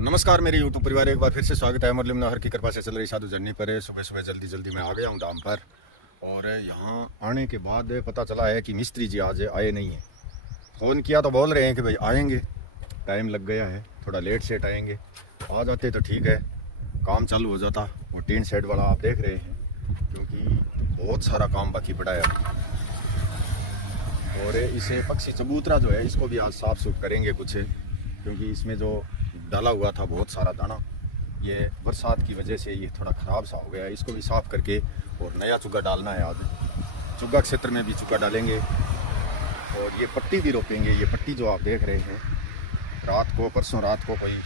नमस्कार मेरे यूट्यूब परिवार, एक बार फिर से स्वागत है। मुरलिम नहर की कृपा से चल रही साधु जर्नी पर। सुबह सुबह जल्दी मैं आ गया हूँ दाम पर। और यहाँ आने के बाद पता चला है कि मिस्त्री जी आज आए नहीं हैं। फ़ोन किया तो बोल रहे हैं कि भाई आएंगे, टाइम लग गया है, थोड़ा लेट सेट आएंगे। आ जाते तो ठीक है, काम चालू हो जाता। वो टीन शेड वाला आप देख रहे हैं, क्योंकि बहुत सारा काम बाकी पड़ा है। और इसे पक्षी चबूतरा जो है, इसको भी आज साफ सुफ करेंगे कुछ, क्योंकि इसमें जो डाला हुआ था बहुत सारा दाना, ये बरसात की वजह से ये थोड़ा ख़राब सा हो गया है। इसको भी साफ़ करके और नया चुग्गा डालना है। आज चुग्गा क्षेत्र में भी चुग्गा डालेंगे और ये पट्टी भी रोपेंगे। ये पट्टी जो आप देख रहे हैं, परसों रात को कोई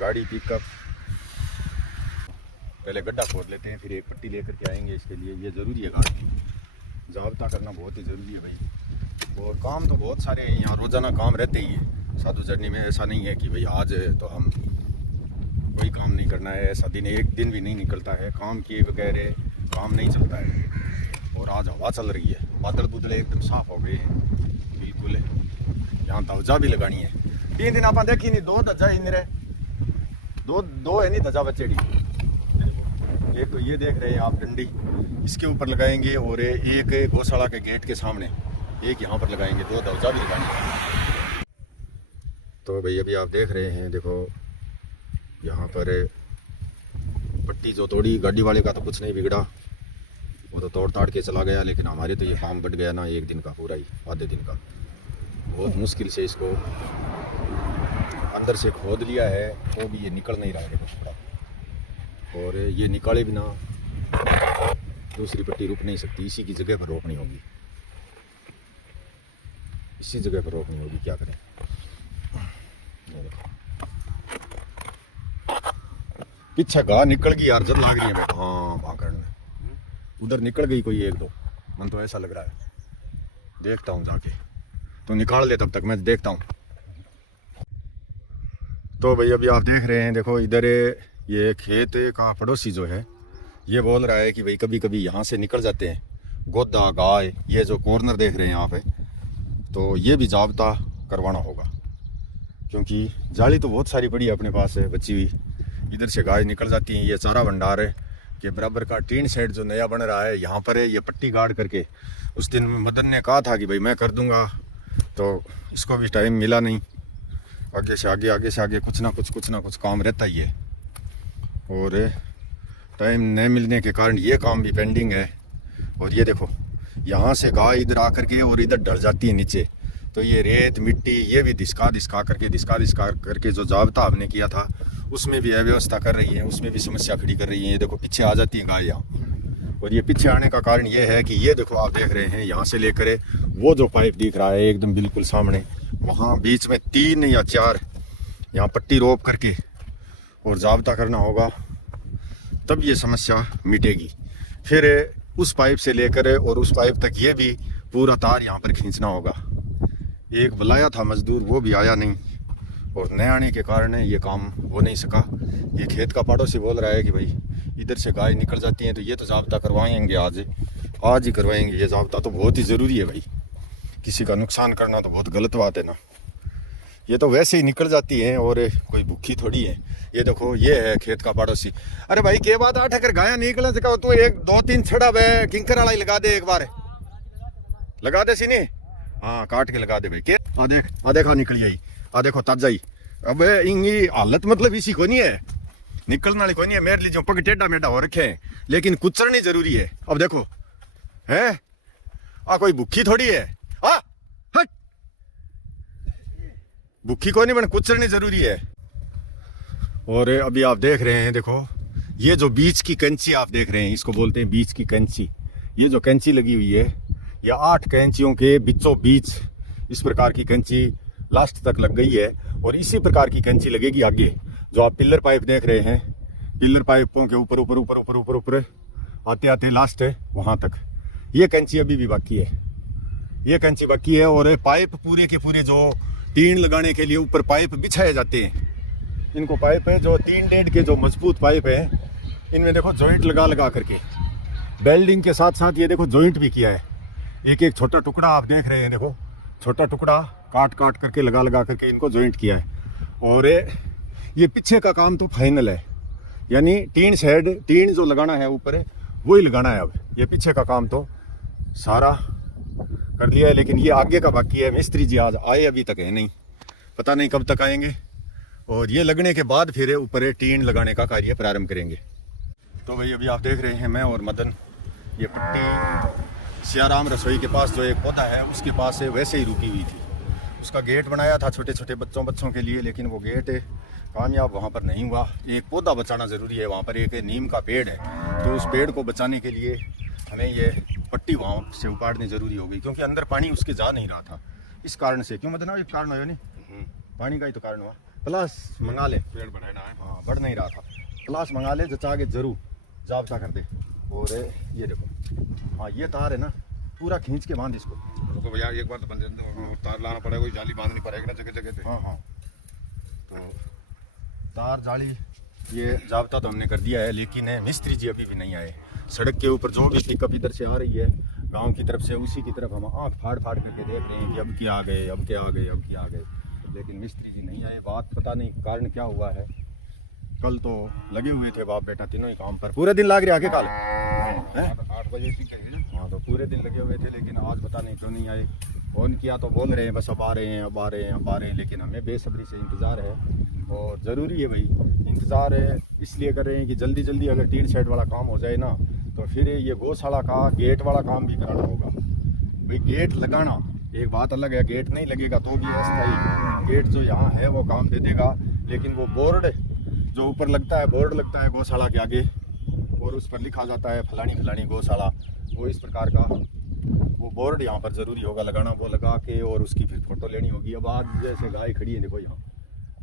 गाड़ी पिकअप, पहले गड्ढा खोद लेते हैं, फिर एक पट्टी लेकर के आएंगे। इसके लिए ये ज़रूरी है, गाड़ी जाब्ता करना बहुत ही ज़रूरी है भाई। और काम तो बहुत सारे हैं यहाँ, रोज़ाना काम रहते ही है साधु जर्नी में। ऐसा नहीं है कि भाई आज तो हम कोई काम नहीं करना है, ऐसा दिन एक दिन भी नहीं निकलता है काम किए बगैर काम नहीं चलता है। और आज हवा चल रही है, बादल बुदले एकदम साफ हो गए हैं बिल्कुल। यहाँ ध्वजा भी लगानी है। 3 दिन आप देखी नहीं, 2 ध्वजा इन रहे, दो है नहीं ध्वजा बचेड़ी। एक तो ये देख रहे हैं आप, डंडी इसके ऊपर लगाएंगे, और एक गौशाला के गेट के सामने एक यहाँ पर लगाएंगे। 2 ध्वजा भी लगाएंगे। तो भाई अभी आप देख रहे हैं, देखो यहाँ पर पट्टी जो तोड़ी, गाड़ी वाले का तो कुछ नहीं बिगड़ा, वो तो तोड़ ताड़ के चला गया। लेकिन हमारे तो ये काम बढ़ गया ना, एक दिन का पूरा ही, आधे दिन का। बहुत मुश्किल से इसको अंदर से खोद लिया है, तो भी ये निकल नहीं रहा है पूरा। और ये निकाले बिना दूसरी पट्टी रुक नहीं सकती, इसी की जगह पर रोकनी होगी, इसी जगह पर रोकनी होगी। क्या करें, पीछे घाह निकल गई यार, जब लाग रही है मेरे। हाँ भागण में उधर निकल गई कोई 1-2, मन तो ऐसा लग रहा है। देखता हूँ जाके, तो निकाल ले, तब तक मैं देखता हूँ। तो भाई अभी आप देख रहे हैं, देखो इधर ये खेत का पड़ोसी जो है, ये बोल रहा है कि भाई कभी कभी यहाँ से निकल जाते हैं गोदा गाय। ये जो कॉर्नर देख रहे हैं यहाँ पे, तो ये भी जाब्ता करवाना होगा, क्योंकि जाली तो बहुत सारी पड़ी है अपने पास है बची हुई। इधर से गाय निकल जाती हैं। ये चारा भंडार है के बराबर का टीन शेड जो नया बन रहा है यहाँ पर है, ये पट्टी गाड़ करके। उस दिन मदन ने कहा था कि भाई मैं कर दूंगा, तो इसको भी टाइम मिला नहीं। आगे से आगे कुछ ना कुछ काम रहता ही है, और टाइम न मिलने के कारण ये काम भी पेंडिंग है। और ये देखो, यहाँ से गाय इधर आकर के और इधर डर जाती है नीचे, तो ये रेत मिट्टी ये भी दिसका करके जो जाब्ता हमने किया था उसमें भी अव्यवस्था कर रही है, उसमें भी समस्या खड़ी कर रही है। ये देखो पीछे आ जाती है गाय यहाँ। और ये पीछे आने का कारण ये है कि ये देखो आप देख रहे हैं, यहाँ से लेकर वो जो पाइप दिख रहा है एकदम बिल्कुल सामने, वहाँ बीच में 3 या 4 यहाँ पट्टी रोप करके और जाब्ता करना होगा, तब ये समस्या मिटेगी। फिर उस पाइप से लेकर और उस पाइप तक ये भी पूरा तार यहाँ पर खींचना होगा। एक बुलाया था मजदूर, वो भी आया नहीं, और न आने के कारण ये काम हो नहीं सका। ये खेत का पड़ोसी बोल रहा है कि भाई इधर से गाय निकल जाती हैं, तो ये तो जाब्ता करवाएंगे, आज ही करवाएंगे। ये जाब्ता तो बहुत ही ज़रूरी है भाई, किसी का नुकसान करना तो बहुत गलत बात है ना। ये तो वैसे ही निकल जाती हैं, और कोई भूखी थोड़ी है। ये देखो, ये है खेत का पड़ोसी। अरे भाई के बात 8 अगर गाय निकल सका तो 1-2-3 छड़ा वे किंकर वाला ही लगा दे, एक बार लगा दे सीने। हाँ काट के लगा दे भाई। के आ देखा निकली आई, आ देखो ताजा ही। अब इंगी हालत मतलब इसी को नहीं है, निकलने वाली कोई नहीं है। मेरे लिए जो पग टेढ़ा मेढ़ा हो रखे हैं, लेकिन कुचरनी जरूरी है। अब देखो है कोई भूखी थोड़ी है, हट भूखी को नहीं, बन कुचरनी जरूरी है। और अभी आप देख रहे हैं, देखो ये जो बीच की कैंची आप देख रहे हैं, इसको बोलते हैं बीच की कैंची। ये जो कैंची लगी हुई है, या 8 कैंचियों के बीचों बीच इस प्रकार की कैंची लास्ट तक लग गई है। और इसी प्रकार की कैंची लगेगी आगे। जो आप पिलर पाइप देख रहे हैं, पिलर पाइपों के ऊपर आते आते लास्ट है वहाँ तक, ये कैंची अभी भी बाकी है, ये कैंची बाकी है। और पाइप पूरे के पूरे जो टीन लगाने के लिए ऊपर पाइप बिछाए जाते हैं, इनको पाइप है जो 3 के जो मजबूत पाइप है, इनमें देखो जॉइंट लगा करके, बेल्डिंग के साथ साथ ये देखो जॉइंट भी किया है। एक छोटा टुकड़ा आप देख रहे हैं, देखो छोटा टुकड़ा काट करके लगा करके इनको जॉइंट किया है। और ये पीछे का काम तो फाइनल है, यानी टीन शेड, टीन जो लगाना है ऊपर है वही लगाना है। अब ये पीछे का काम तो सारा कर लिया है, लेकिन ये आगे का बाकी है। मिस्त्री जी आज आए अभी तक है नहीं, पता नहीं कब तक आएंगे। और ये लगने के बाद फिर ऊपर टीन लगाने का कार्य प्रारंभ करेंगे। तो भाई अभी आप देख रहे हैं मैं और मदन ये पट्टी सियाराम रसोई के पास जो एक पौधा है उसके पास है वैसे ही रुकी हुई थी। उसका गेट बनाया था छोटे छोटे बच्चों के लिए, लेकिन वो गेट कामयाब वहाँ पर नहीं हुआ। एक पौधा बचाना ज़रूरी है, वहाँ पर एक नीम का पेड़ है, तो उस पेड़ को बचाने के लिए हमें ये पट्टी वहाँ से उपाड़नी ज़रूरी होगी, क्योंकि अंदर पानी उसके जा नहीं रहा था। इस कारण से, क्यों मदन एक कारण हुआ नहीं, पानी का ही तो कारण हुआ। प्लस मंगा ले, पेड़ बढ़ाना है, हाँ बढ़ नहीं रहा था, प्लस मंगा ले जचा के जरूर जाबता कर दे। और ये देखो, हाँ ये तार है ना, पूरा खींच के बांध इसको। तो भैया एक बार तो बंद तार लाना पड़ेगा, कोई जाली बांधनी पड़ेगी ना जगह जगह पे। हाँ हाँ, तो तार जाली ये जाबता तो हमने कर दिया है, लेकिन मिस्त्री जी अभी भी नहीं आए। सड़क के ऊपर जो भी पिकअप इधर से आ रही है गांव की तरफ से, उसी की तरफ हम आँख फाड़ फाड़ करके देख रहे हैं कि अब क्या आ गए, अब क्या आ गए, अब क्या आ गए, लेकिन मिस्त्री जी नहीं आए। बात पता नहीं कारण क्या हुआ है। कल तो लगे हुए थे बाप बेटा तीनों ही काम पर, पूरे दिन लग रहे आके कल 8 बजे। हाँ तो पूरे दिन लगे हुए थे, लेकिन आज पता नहीं क्यों नहीं आए। फ़ोन किया तो बोल रहे हैं बस अब आ रहे हैं, अब आ रहे हैं, अब आ रहे हैं, लेकिन हमें बेसब्री से इंतज़ार है। और ज़रूरी है भाई, इंतज़ार है इसलिए कर रहे हैं कि जल्दी जल्दी अगर टीन शेड वाला काम हो जाए ना, तो फिर ये गौशाला का गेट वाला काम भी कराना होगा। भाई गेट लगाना एक बात अलग है, गेट नहीं लगेगा तो भी अस्थायी गेट जो यहाँ है वो काम दे देगा, लेकिन वो बोर्ड जो ऊपर लगता है, बोर्ड लगता है गौशाला के आगे, और उस पर लिखा जाता है फलानी फलानी गौशाला, वो इस प्रकार का वो बोर्ड यहाँ पर ज़रूरी होगा लगाना। वो लगा के और उसकी फिर फ़ोटो लेनी होगी। अब आज जैसे गाय खड़ी है देखो यहाँ,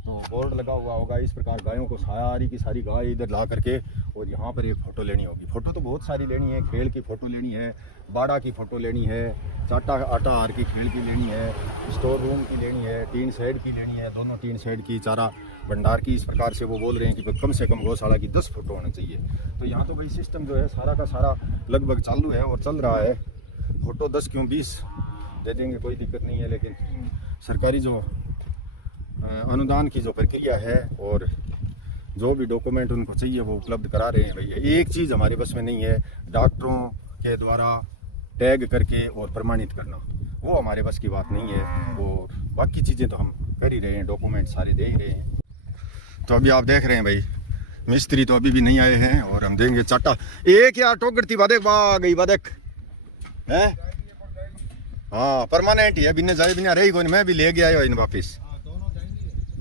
तो बोर्ड लगा हुआ होगा इस प्रकार, गायों को सारी की सारी गाय इधर ला करके और यहाँ पर एक फ़ोटो लेनी होगी। फ़ोटो तो बहुत सारी लेनी है, खेल की फ़ोटो लेनी है, बाड़ा की फ़ोटो लेनी है, चाटा आटा हार की खेल की लेनी है, स्टोर रूम की लेनी है, टीन शेड की लेनी है, दोनों टीन शेड की, चारा भंडार की। इस प्रकार से वो बोल रहे हैं कि कम से कम गौशाला की 10 फ़ोटो होना चाहिए। तो यहाँ तो भाई सिस्टम जो है सारा का सारा लगभग चालू है और चल रहा है। फ़ोटो 10 क्यों 20 दे देंगे, कोई दिक्कत नहीं है, लेकिन सरकारी जो अनुदान की जो प्रक्रिया है और जो भी डॉक्यूमेंट उनको चाहिए वो उपलब्ध करा रहे हैं। भैया एक चीज़ हमारे बस में नहीं है, डॉक्टरों के द्वारा टैग करके और प्रमाणित करना, वो हमारे बस की बात नहीं है। और बाकी चीज़ें तो हम कर ही रहे हैं, डॉक्यूमेंट सारे दे ही रहे हैं। तो अभी आप देख रहे हैं भाई मिस्त्री तो अभी भी नहीं आए हैं और हम देंगे चाटा। एक यार टोकरती बादेक बा गई बादेक है, हाँ परमानेंट ही है, बिना जाए बिना रही कोई, मैं भी ले गया इन वापिस।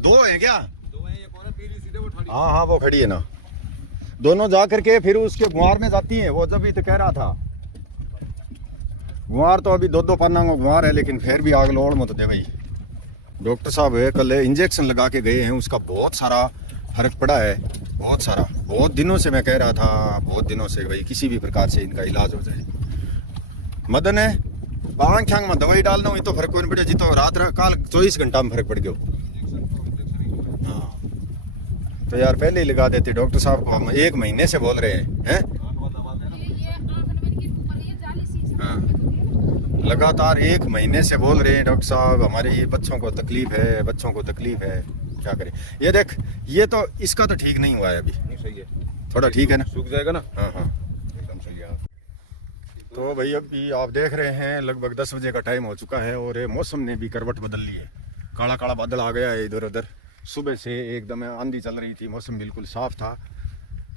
दो है क्या? हाँ हाँ वो खड़ी है ना, दोनों जा करके फिर उसके गुआर में जाती हैं। वो जब भी तो कह रहा था गुआर तो अभी 2-2 पन्ना गुआर है, लेकिन फिर भी आग लोड़ मत दे भाई। डॉक्टर साहब है कल इंजेक्शन लगा के गए हैं, उसका बहुत सारा फर्क पड़ा है, बहुत सारा। बहुत दिनों से मैं कह रहा था, बहुत दिनों से भाई किसी भी प्रकार से इनका इलाज हो जाए। मदन है पांग छांग में दवाई डालना हुई तो फर्क कोई नहीं पड़े जी, तो रात काल 24 घंटा में फर्क पड़ गया। हाँ तो यार पहले ही लगा देते, डॉक्टर साहब को हम 1 महीने से बोल रहे हैं। हाँ लगातार 1 महीने से बोल रहे हैं डॉक्टर साहब, हमारे ये बच्चों को तकलीफ है, बच्चों को तकलीफ है, क्या करें। ये देख ये तो इसका तो ठीक नहीं हुआ है अभी, सही है थोड़ा ठीक है ना, सूख जाएगा ना। हाँ हाँ एकदम सही है। तो भाई अभी आप देख रहे हैं लगभग 10 बजे का टाइम हो चुका है और मौसम ने भी करवट बदल ली है। काला काला बादल आ गया है इधर उधर, सुबह से एकदम आंधी चल रही थी, मौसम बिल्कुल साफ था।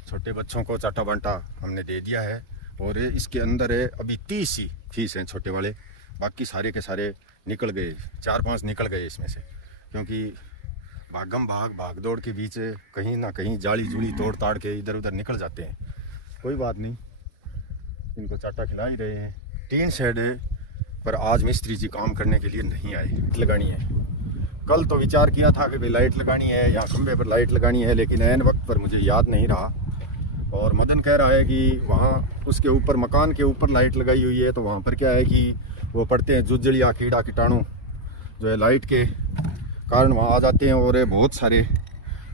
छोटे बच्चों को चाटा बांटा हमने दे दिया है और इसके अंदर है अभी 30 ही फीस हैं छोटे वाले, बाकी सारे के सारे निकल गए, 4-5 निकल गए इसमें से, क्योंकि भाग दौड़ के बीच कहीं ना कहीं जाली जुली तोड़ ताड़ के इधर उधर निकल जाते हैं। कोई बात नहीं, इनको चाटा खिला ही रहे हैं। टीन शेड है पर आज मिस्त्री जी काम करने के लिए नहीं आए। लगानी है, कल तो विचार किया था कि भाई लाइट लगानी है, यहाँ खंबे पर लाइट लगानी है, लेकिन ऐन वक्त पर मुझे याद नहीं रहा। और मदन कह रहा है कि वहाँ उसके ऊपर मकान के ऊपर लाइट लगाई हुई है, तो वहाँ पर क्या है कि वो पड़ते हैं जुजलिया कीड़ा कीटाणु जो है लाइट के कारण वहाँ आ जाते हैं, और बहुत सारे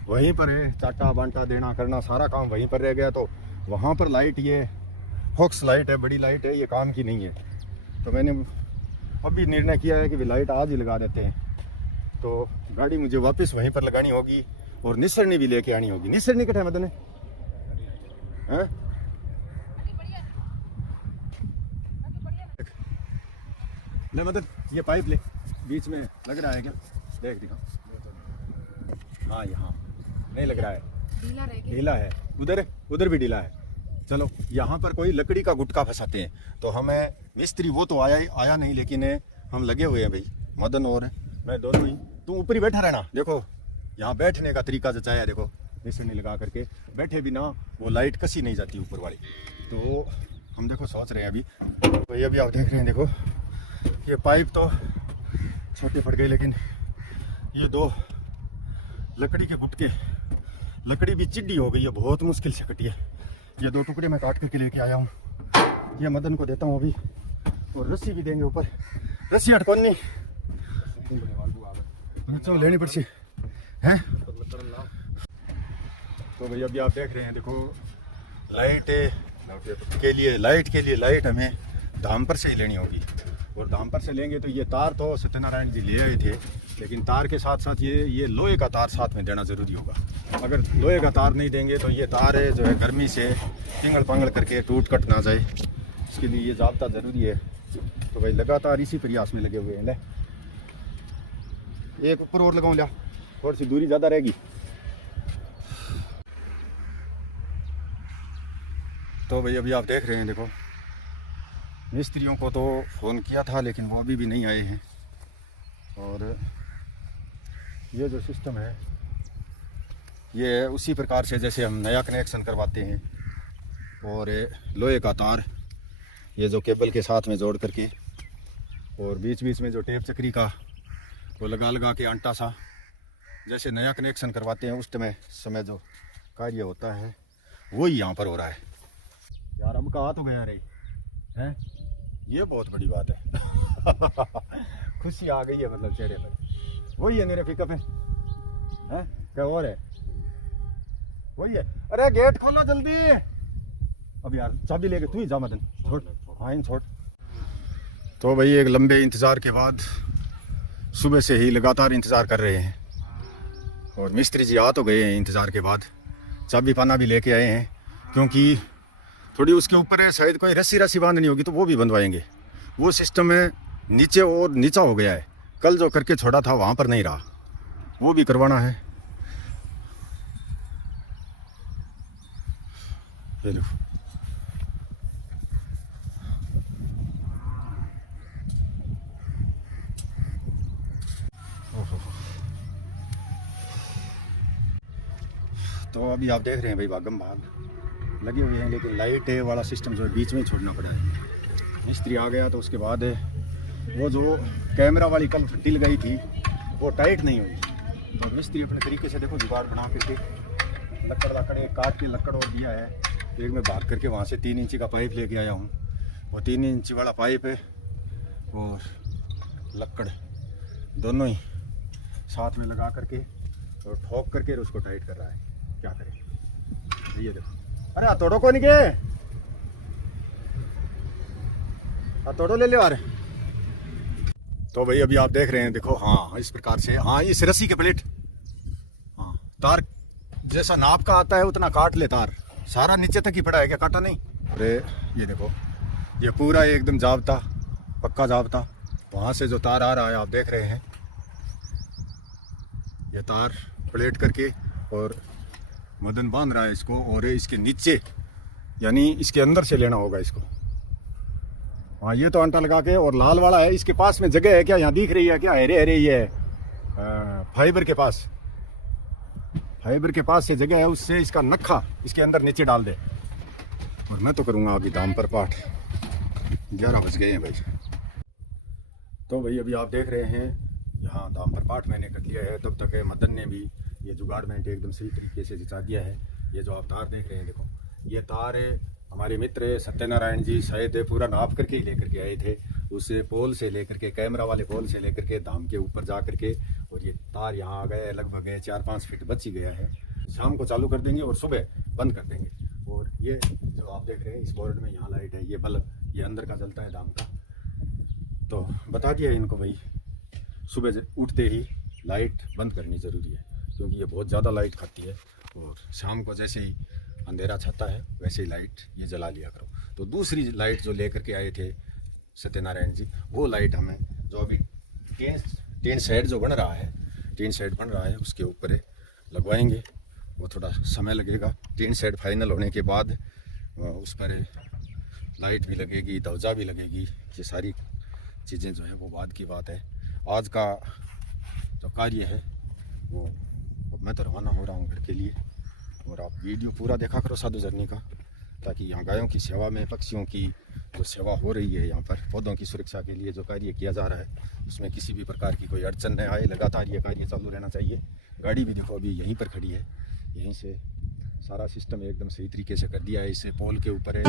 वहीं पर है, चाटा बांटा देना करना सारा काम वहीं पर रह गया। तो वहाँ पर लाइट, ये फॉक्स लाइट है, बड़ी लाइट है, ये काम की नहीं है। तो मैंने अभी निर्णय किया है कि लाइट आज ही लगा देते हैं। तो गाड़ी मुझे वापस वहीं पर लगानी होगी और निसरनी भी लेके आनी होगी। निसरनी कट है मदन है? ले मदन ये पाइप ले, बीच में लग रहा है क्या? देख दिखा। हाँ यहाँ नहीं लग रहा है, ढीला है। उधर उधर भी ढीला है। चलो यहाँ पर कोई लकड़ी का गुटका फंसाते हैं। तो हमें मिस्त्री वो तो आया नहीं, लेकिन हम लगे हुए हैं भाई, मदन और मैं दोनों ही। तुम ऊपर ही बैठा रहना। देखो यहाँ बैठने का तरीका जचाया है, देखो निसरनी लगा करके बैठे बिना वो लाइट कसी नहीं जाती ऊपर वाली। तो हम देखो सोच रहे हैं अभी, तो ये अभी आप देख रहे हैं, देखो ये पाइप तो छोटे पड़ गए, लेकिन ये दो लकड़ी के गुटके, लकड़ी भी चिड्डी हो गई है, बहुत मुश्किल से कटी है। ये दो टुकड़े मैं काट करके लेके आया हूँ, ये मदन को देता हूँ अभी। और रस्सी भी देंगे ऊपर, रस्सी हटकौन नहीं चलो लेनी पड़सी है। तो भैया अभी आप देख रहे हैं, देखो लाइट के लिए लाइट हमें धामपर से ही लेनी होगी। और धामपर से लेंगे तो ये तार तो सत्यनारायण जी ले आए थे, लेकिन तार के साथ साथ ये लोहे का तार साथ में देना ज़रूरी होगा। अगर लोहे का तार नहीं देंगे तो ये तार जो है गर्मी से पिंगल पंगल करके टूट कट ना जाए, इसके लिए ये जाब्ता ज़रूरी है। तो भाई लगातार इसी प्रयास में लगे हुए हैं। ले एक ऊपर और लगाऊं, लिया थोड़ी सी दूरी ज़्यादा रहेगी। तो भाई अभी आप देख रहे हैं, देखो मिस्त्रियों को तो फ़ोन किया था, लेकिन वो अभी भी नहीं आए हैं। और ये जो सिस्टम है ये उसी प्रकार से जैसे हम नया कनेक्शन करवाते हैं। और लोहे का तार ये जो केबल के साथ में जोड़ करके, और बीच बीच में जो टेप चक्री का वो लगा के आंटा सा, जैसे नया कनेक्शन करवाते हैं उस समय जो कार्य होता है वही यहाँ पर हो रहा है। यार अब कहा तो गया रे हैं, ये बहुत बड़ी बात है। खुशी आ गई है मतलब चेहरे पर। वही है मेरे पिकअप है, हैं क्या और है? वही है। अरे गेट खोलो जल्दी। अब यार चाबी लेके तू ही जा मदन, छोड़ हाँ छोड़। तो भाई एक लंबे इंतज़ार के बाद सुबह से ही लगातार इंतज़ार कर रहे हैं, और मिस्त्री जी आ तो गए हैं इंतज़ार के बाद। चाबी पाना भी लेके आए हैं, क्योंकि थोड़ी उसके ऊपर शायद कोई रस्सी बांधनी होगी तो वो भी बंधवाएंगे। वो सिस्टम है नीचे और नीचा हो गया है, कल जो करके छोड़ा था वहाँ पर नहीं रहा, वो भी करवाना है। ये देखो तो अभी आप देख रहे हैं भाई भागम भाग लगे हुए हैं, लेकिन लाइट वाला सिस्टम जो है बीच में ही छोड़ना पड़ा है। मिस्त्री आ गया तो उसके बाद वो जो कैमरा वाली कल ढील गई थी वो टाइट नहीं हुई, तो मिस्त्री अपने तरीके से देखो जुगाड़ बना करके लकड़ एक काट के लकड़ और दिया है। एक में भाग करके वहाँ से 3 इंची का पाइप लेके आया हूँ, वो 3 इंची वाला पाइप है और लकड़ दोनों ही साथ में लगा करके और ठोक करके उसको टाइट कर रहा है। क्या करें ये देखो। अरे हथौड़ो को नहीं के, हथौड़ो ले ले आ रहे। तो भाई अभी आप देख रहे हैं, देखो हाँ इस प्रकार से, हाँ इस रस्सी के प्लेट, हाँ तार जैसा नाप का आता है उतना काट ले। तार सारा नीचे तक ही पड़ा है, क्या काटा नहीं? अरे ये देखो ये पूरा एकदम जाबता, पक्का जाबता। वहाँ से जो तार आ रहा है आप देख रहे हैं, ये तार प्लेट करके और मदन बांध रहा है इसको, और इसके नीचे यानी इसके अंदर से लेना होगा इसको। हाँ ये तो अंटा लगा के, और लाल वाला है इसके पास में जगह है क्या? यहाँ दिख रही है क्या? अरे अरे ये फाइबर के पास से जगह है, उससे इसका नक्खा इसके अंदर नीचे डाल दे। और मैं तो करूँगा अभी दाम पर पाठ। 11 बज गए हैं भाई। तो भाई अभी आप देख रहे हैं यहाँ दाम पर पाठ मैंने कर लिया है। तब तक मदन ने भी ये जुगाड़मेंट एकदम सही तरीके से जिता दिया है। ये जो आप तार देख रहे हैं, देखो ये तार है हमारे मित्र सत्यनारायण जी शायद पूरा नाप करके ही लेकर के आए थे, उस पोल से लेकर के, कैमरा वाले पोल से लेकर के धाम के ऊपर जा करके, और ये तार यहाँ आ गया है, लगभग 4-5 फीट बच ही गया है। शाम को चालू कर देंगे और सुबह बंद कर देंगे। और ये जो आप देख रहे हैं इस बोर्ड में यहाँ लाइट है, ये बल्ब ये अंदर का जलता है धाम का। तो बता दिया इनको भाई सुबह उठते ही लाइट बंद करनी ज़रूरी है। क्योंकि ये बहुत ज़्यादा लाइट खाती है। और शाम को जैसे ही अंधेरा छाता है वैसे ही लाइट ये जला लिया करो। तो दूसरी लाइट जो लेकर के आए थे सत्यनारायण जी, वो लाइट हमें जो अभी टीन शेड जो बन रहा है, टीन शेड बन रहा है उसके ऊपर लगवाएंगे। वो थोड़ा समय लगेगा। टीन शेड फाइनल होने के बाद उस पर लाइट भी लगेगी, ध्वजा भी लगेगी। ये सारी चीज़ें जो है वो बाद की बात है। आज का जो कार्य है वो मैं तो रवाना हो रहा हूँ घर के लिए। और आप वीडियो पूरा देखा करो साधु जर्नी का, ताकि यहाँ गायों की सेवा में, पक्षियों की जो सेवा हो रही है, यहाँ पर पौधों की सुरक्षा के लिए जो कार्य किया जा रहा है उसमें किसी भी प्रकार की कोई अड़चन न आए। लगातार ये कार्य चालू रहना चाहिए। गाड़ी भी देखो अभी यहीं पर खड़ी है, यहीं से सारा सिस्टम एकदम सही तरीके से कर दिया है। इसे पोल के ऊपर है।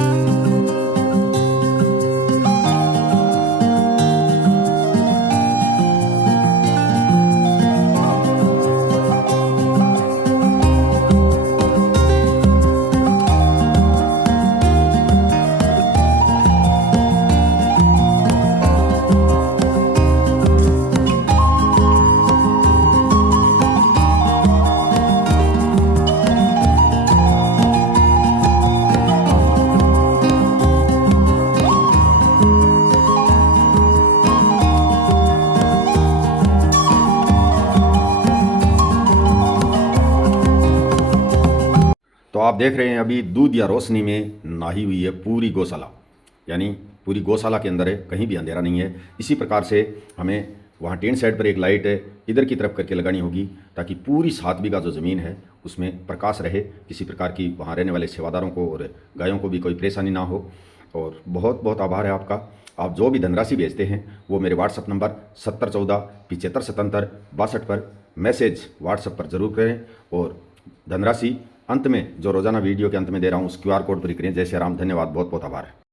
तो आप देख रहे हैं अभी दूध या रोशनी में नहाई हुई है पूरी गौशाला, यानी पूरी गौशाला के अंदर है, कहीं भी अंधेरा नहीं है। इसी प्रकार से हमें वहाँ टीन साइड पर एक लाइट है इधर की तरफ करके लगानी होगी, ताकि पूरी 7 बीघा जो ज़मीन है उसमें प्रकाश रहे, किसी प्रकार की वहाँ रहने वाले सेवादारों को और गायों को भी कोई परेशानी ना हो। और बहुत बहुत आभार है आपका। आप जो भी धनराशि भेजते हैं वो मेरे व्हाट्सअप नंबर 7014 7577 62 पर मैसेज व्हाट्सअप पर ज़रूर करें। और धनराशि अंत में जो रोज़ाना वीडियो के अंत में दे रहा हूँ उस QR कोड पर ही करें। जय श्री राम, धन्यवाद, बहुत बहुत आभार है।